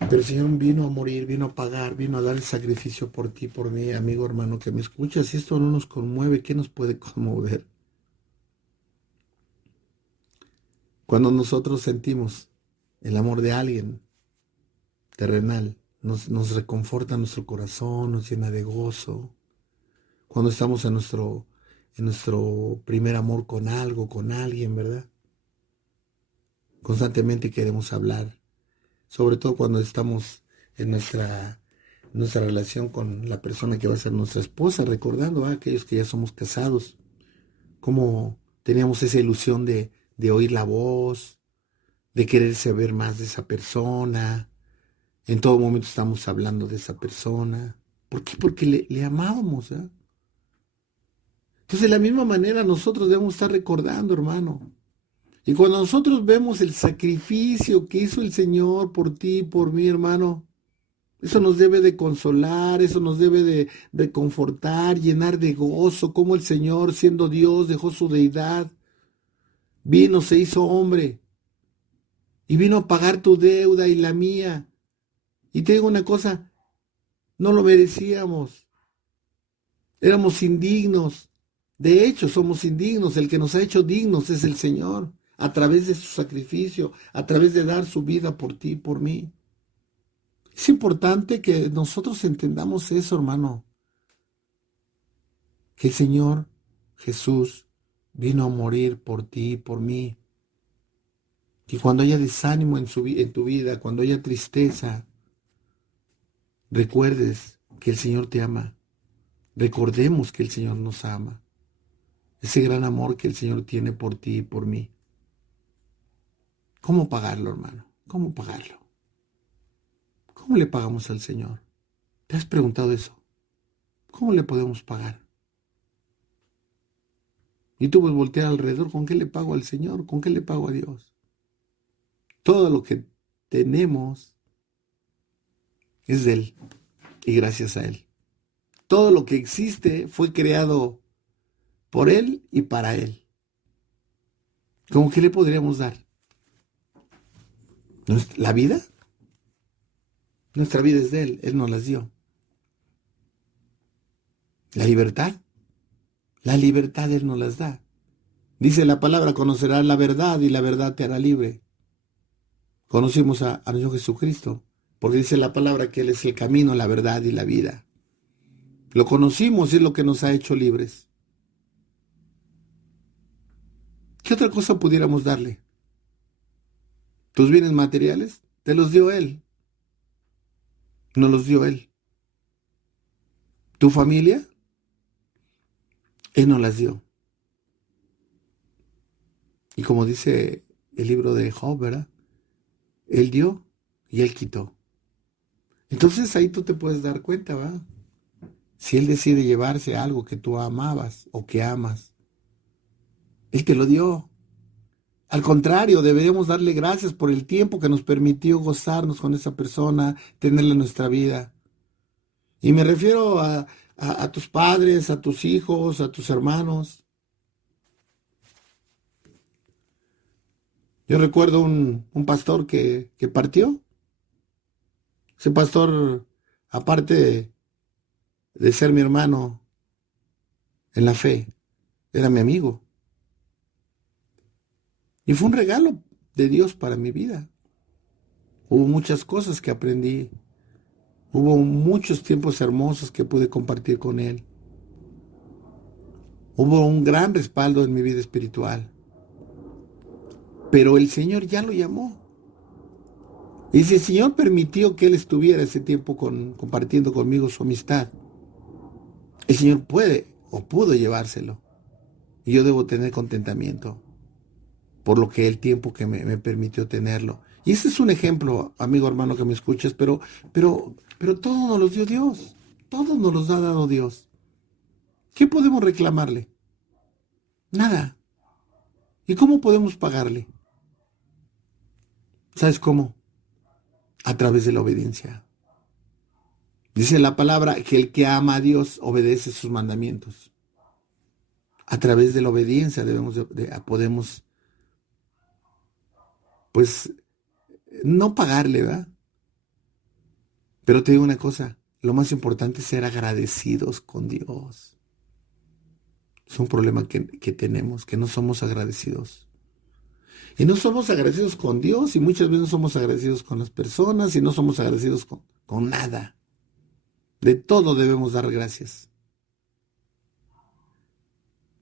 Pero el Señor vino a morir, vino a pagar, vino a dar el sacrificio por ti, por mí, amigo, hermano, que me escuchas. Si esto no nos conmueve, ¿qué nos puede conmover? Cuando nosotros sentimos el amor de alguien terrenal, nos reconforta nuestro corazón, nos llena de gozo. Cuando estamos en nuestro primer amor con algo, con alguien, ¿verdad? Constantemente queremos hablar. Sobre todo cuando estamos en nuestra relación con la persona que va a ser nuestra esposa, recordando a aquellos que ya somos casados, cómo teníamos esa ilusión de oír la voz, de querer saber más de esa persona. En todo momento estamos hablando de esa persona. ¿Por qué? Porque le amábamos, ¿eh? Entonces, de la misma manera, nosotros debemos estar recordando, hermano. Y cuando nosotros vemos el sacrificio que hizo el Señor por ti y por mí, hermano, eso nos debe de consolar, eso nos debe de confortar, llenar de gozo, como el Señor, siendo Dios, dejó su deidad, vino, se hizo hombre, y vino a pagar tu deuda y la mía. Y te digo una cosa, no lo merecíamos, éramos indignos, de hecho somos indignos, el que nos ha hecho dignos es el Señor, a través de su sacrificio, a través de dar su vida por ti y por mí. Es importante que nosotros entendamos eso, hermano. Que el Señor Jesús vino a morir por ti y por mí. Que cuando haya desánimo en tu vida, cuando haya tristeza, recuerdes que el Señor te ama. Recordemos que el Señor nos ama. Ese gran amor que el Señor tiene por ti y por mí. ¿Cómo pagarlo, hermano? ¿Cómo pagarlo? ¿Cómo le pagamos al Señor? ¿Te has preguntado eso? ¿Cómo le podemos pagar? Y tú puedes voltear alrededor, ¿con qué le pago al Señor? ¿Con qué le pago a Dios? Todo lo que tenemos es de Él y gracias a Él. Todo lo que existe fue creado por Él y para Él. ¿Cómo que le podríamos dar? ¿La vida? Nuestra vida es de Él, Él nos las dio. ¿La libertad? La libertad Él nos las da. Dice la palabra, conocerás la verdad y la verdad te hará libre. Conocimos a nuestro Jesucristo, porque dice la palabra que Él es el camino, la verdad y la vida. Lo conocimos y es lo que nos ha hecho libres. ¿Qué otra cosa pudiéramos darle? Tus bienes materiales, te los dio Él. Nos los dio Él. Tu familia, Él nos las dio. Y como dice el libro de Job, ¿verdad? Él dio y Él quitó. Entonces ahí tú te puedes dar cuenta, ¿verdad? Si Él decide llevarse algo que tú amabas o que amas, Él te lo dio. Al contrario, deberíamos darle gracias por el tiempo que nos permitió gozarnos con esa persona, tenerla en nuestra vida. Y me refiero a tus padres, a tus hijos, a tus hermanos. Yo recuerdo un pastor que partió. Ese pastor, aparte de ser mi hermano en la fe, era mi amigo. Y fue un regalo de Dios para mi vida. Hubo muchas cosas que aprendí. Hubo muchos tiempos hermosos que pude compartir con Él. Hubo un gran respaldo en mi vida espiritual. Pero el Señor ya lo llamó. Y si el Señor permitió que Él estuviera ese tiempo compartiendo conmigo su amistad, el Señor puede o pudo llevárselo. Y yo debo tener contentamiento por lo que el tiempo que me permitió tenerlo. Y ese es un ejemplo, amigo hermano que me escuchas, pero todo nos los dio Dios. Todo nos los ha dado Dios. ¿Qué podemos reclamarle? Nada. ¿Y cómo podemos pagarle? ¿Sabes cómo? A través de la obediencia. Dice la palabra que el que ama a Dios obedece sus mandamientos. A través de la obediencia podemos, pues, no pagarle, ¿verdad? Pero te digo una cosa, lo más importante es ser agradecidos con Dios. Es un problema que tenemos, que no somos agradecidos. Y no somos agradecidos con Dios, y muchas veces no somos agradecidos con las personas, y no somos agradecidos con nada. De todo debemos dar gracias.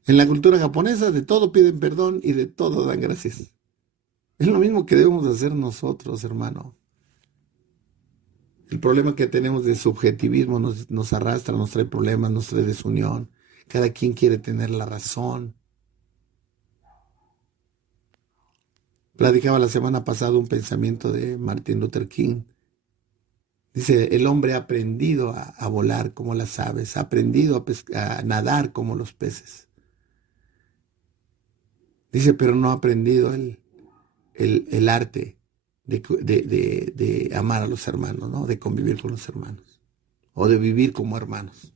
En la cultura japonesa, de todo piden perdón y de todo dan gracias. Es lo mismo que debemos hacer nosotros, hermano. El problema que tenemos de subjetivismo nos arrastra, nos trae problemas, nos trae desunión. Cada quien quiere tener la razón. Platicaba la semana pasada un pensamiento de Martin Luther King. Dice, el hombre ha aprendido a volar como las aves, ha aprendido a nadar como los peces. Dice, pero no ha aprendido el arte de amar a los hermanos, ¿no? De convivir con los hermanos, o de vivir como hermanos.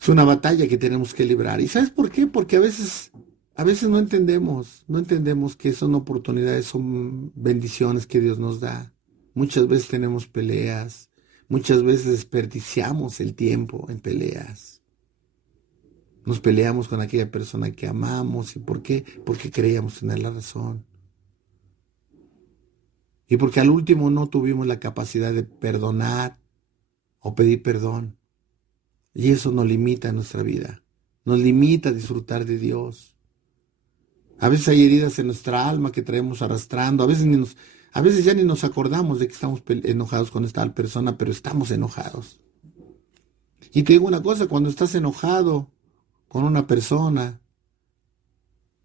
Es una batalla que tenemos que librar. ¿Y sabes por qué? Porque a veces no entendemos que son oportunidades, son bendiciones que Dios nos da. Muchas veces tenemos peleas, muchas veces desperdiciamos el tiempo en peleas. Nos peleamos con aquella persona que amamos. ¿Y por qué? Porque creíamos tener la razón. Y porque al último no tuvimos la capacidad de perdonar o pedir perdón. Y eso nos limita en nuestra vida. Nos limita a disfrutar de Dios. A veces hay heridas en nuestra alma que traemos arrastrando. A veces ya ni nos acordamos de que estamos enojados con esta persona, pero estamos enojados. Y te digo una cosa, cuando estás enojado con una persona,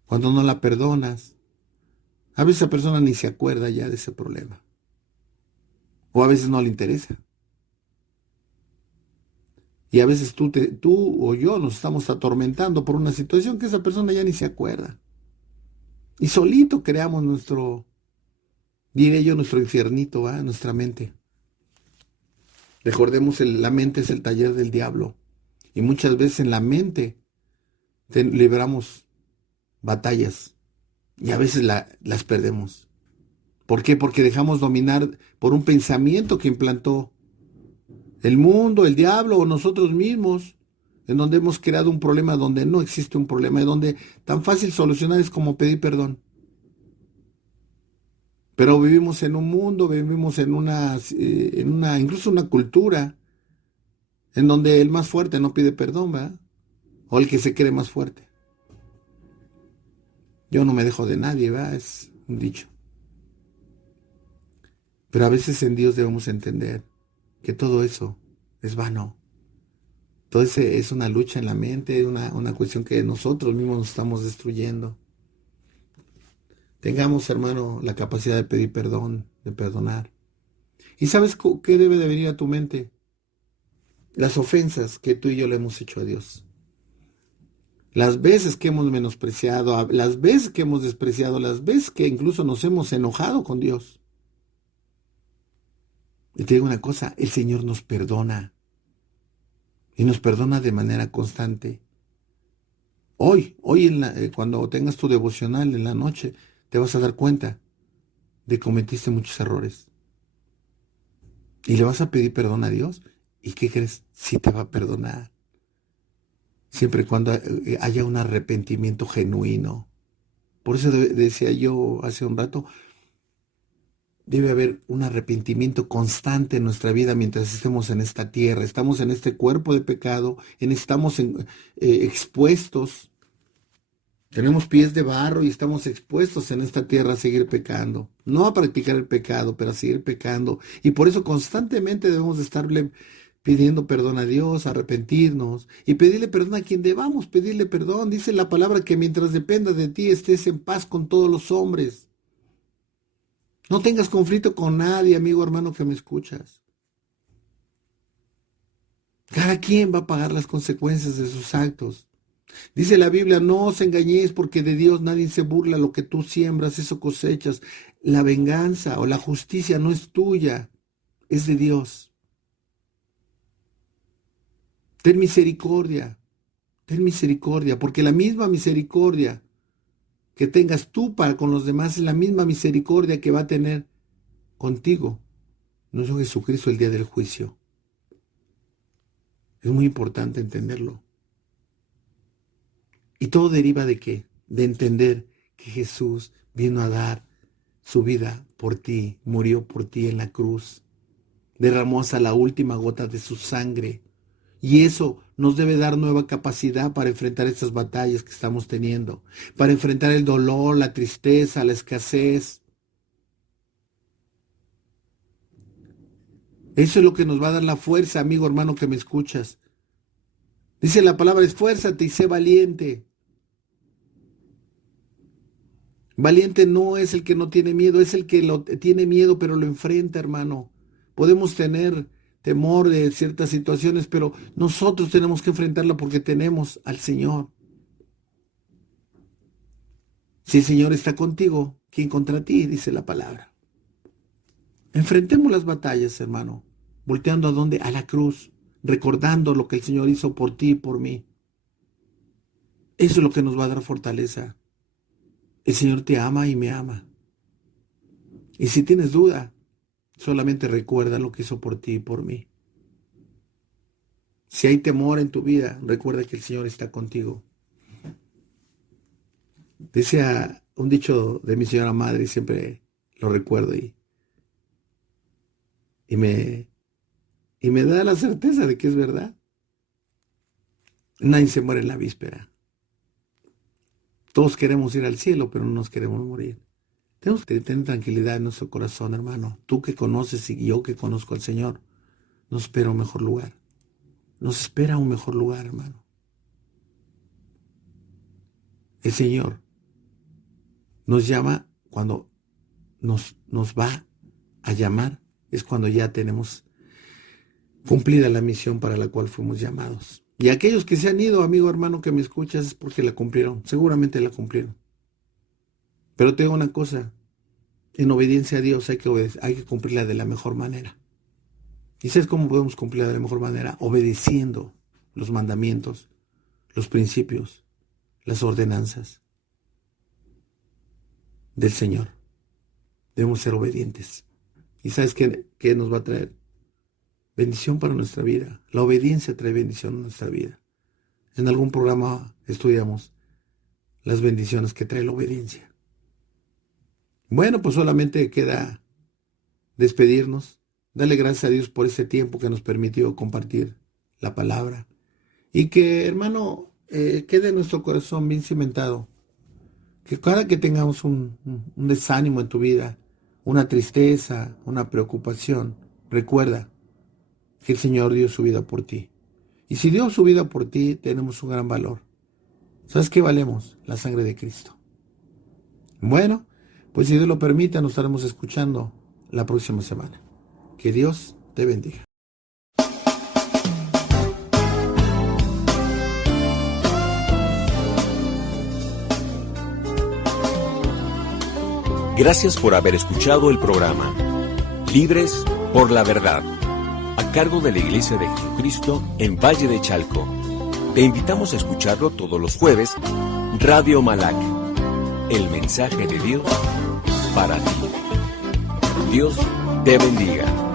cuando no la perdonas, a veces esa persona ni se acuerda ya de ese problema. O a veces no le interesa. Y a veces tú o yo nos estamos atormentando por una situación que esa persona ya ni se acuerda. Y solito creamos nuestro infiernito, ¿va? Nuestra mente. Recordemos, la mente es el taller del diablo. Y muchas veces en la mente libramos batallas. Y a veces las perdemos. ¿Por qué? Porque dejamos dominar por un pensamiento que implantó el mundo, el diablo o nosotros mismos, en donde hemos creado un problema donde no existe un problema, y donde tan fácil solucionar es como pedir perdón. Pero vivimos en un mundo, vivimos en incluso una cultura, en donde el más fuerte no pide perdón, ¿verdad? O el que se cree más fuerte. Yo no me dejo de nadie, ¿verdad? Es un dicho. Pero a veces en Dios debemos entender que todo eso es vano. Todo eso es una lucha en la mente, una cuestión que nosotros mismos nos estamos destruyendo. Tengamos, hermano, la capacidad de pedir perdón, de perdonar. ¿Y sabes qué debe de venir a tu mente? Las ofensas que tú y yo le hemos hecho a Dios. Las veces que hemos menospreciado, las veces que hemos despreciado, las veces que incluso nos hemos enojado con Dios. Y te digo una cosa, el Señor nos perdona. Y nos perdona de manera constante. Hoy cuando tengas tu devocional en la noche, te vas a dar cuenta de que cometiste muchos errores. Y le vas a pedir perdón a Dios. ¿Y qué crees? Sí te va a perdonar. Siempre y cuando haya un arrepentimiento genuino. Por eso decía yo hace un rato, debe haber un arrepentimiento constante en nuestra vida mientras estemos en esta tierra. Estamos en este cuerpo de pecado, estamos expuestos. Tenemos pies de barro y estamos expuestos en esta tierra a seguir pecando. No a practicar el pecado, pero a seguir pecando. Y por eso constantemente debemos de estarle pidiendo perdón a Dios, arrepentirnos y pedirle perdón a quien debamos pedirle perdón. Dice la palabra que mientras dependa de ti estés en paz con todos los hombres. No tengas conflicto con nadie, amigo, hermano, que me escuchas. Cada quien va a pagar las consecuencias de sus actos. Dice la Biblia, no os engañéis porque de Dios nadie se burla. Lo que tú siembras, eso cosechas. La venganza o la justicia no es tuya, es de Dios. Ten misericordia, porque la misma misericordia que tengas tú para con los demás es la misma misericordia que va a tener contigo nuestro Jesucristo el día del juicio. Es muy importante entenderlo. Y todo deriva ¿de qué? De entender que Jesús vino a dar su vida por ti, murió por ti en la cruz, derramó hasta la última gota de su sangre. Y eso nos debe dar nueva capacidad para enfrentar estas batallas que estamos teniendo, para enfrentar el dolor, la tristeza, la escasez. Eso es lo que nos va a dar la fuerza, amigo, hermano, que me escuchas. Dice la palabra, esfuérzate y sé valiente. Valiente no es el que no tiene miedo, es el que tiene miedo, pero lo enfrenta, hermano. Podemos tener temor de ciertas situaciones, pero nosotros tenemos que enfrentarla porque tenemos al Señor. Si el Señor está contigo, ¿quién contra ti? Dice la palabra. Enfrentemos las batallas, hermano, volteando ¿a dónde? A la cruz, recordando lo que el Señor hizo por ti y por mí. Eso es lo que nos va a dar fortaleza. El Señor te ama y me ama. Y si tienes duda, solamente recuerda lo que hizo por ti y por mí. Si hay temor en tu vida, recuerda que el Señor está contigo. Decía un dicho de mi señora madre, y siempre lo recuerdo, y me da la certeza de que es verdad. Nadie se muere en la víspera. Todos queremos ir al cielo, pero no nos queremos morir. Tenemos que tener tranquilidad en nuestro corazón, hermano. Tú que conoces y yo que conozco al Señor, nos espera un mejor lugar. Nos espera un mejor lugar, hermano. El Señor nos llama cuando nos va a llamar. Es cuando ya tenemos cumplida la misión para la cual fuimos llamados. Y aquellos que se han ido, amigo, hermano, que me escuchas, es porque la cumplieron. Seguramente la cumplieron. Pero te digo una cosa, en obediencia a Dios hay que cumplirla de la mejor manera. ¿Y sabes cómo podemos cumplirla de la mejor manera? Obedeciendo los mandamientos, los principios, las ordenanzas del Señor. Debemos ser obedientes. ¿Y sabes qué nos va a traer? Bendición para nuestra vida. La obediencia trae bendición a nuestra vida. En algún programa estudiamos las bendiciones que trae la obediencia. Bueno, pues solamente queda despedirnos, darle gracias a Dios por este tiempo que nos permitió compartir la palabra y que, hermano, quede en nuestro corazón bien cimentado, que cada que tengamos un desánimo en tu vida, una tristeza, una preocupación, recuerda que el Señor dio su vida por ti. Y si dio su vida por ti, tenemos un gran valor. ¿Sabes qué valemos? La sangre de Cristo. Bueno, pues si Dios lo permite, nos estaremos escuchando la próxima semana. Que Dios te bendiga. Gracias por haber escuchado el programa Libres por la Verdad, a cargo de la Iglesia de Jesucristo en Valle de Chalco. Te invitamos a escucharlo todos los jueves, Radio Malac, el mensaje de Dios para ti. Dios te bendiga.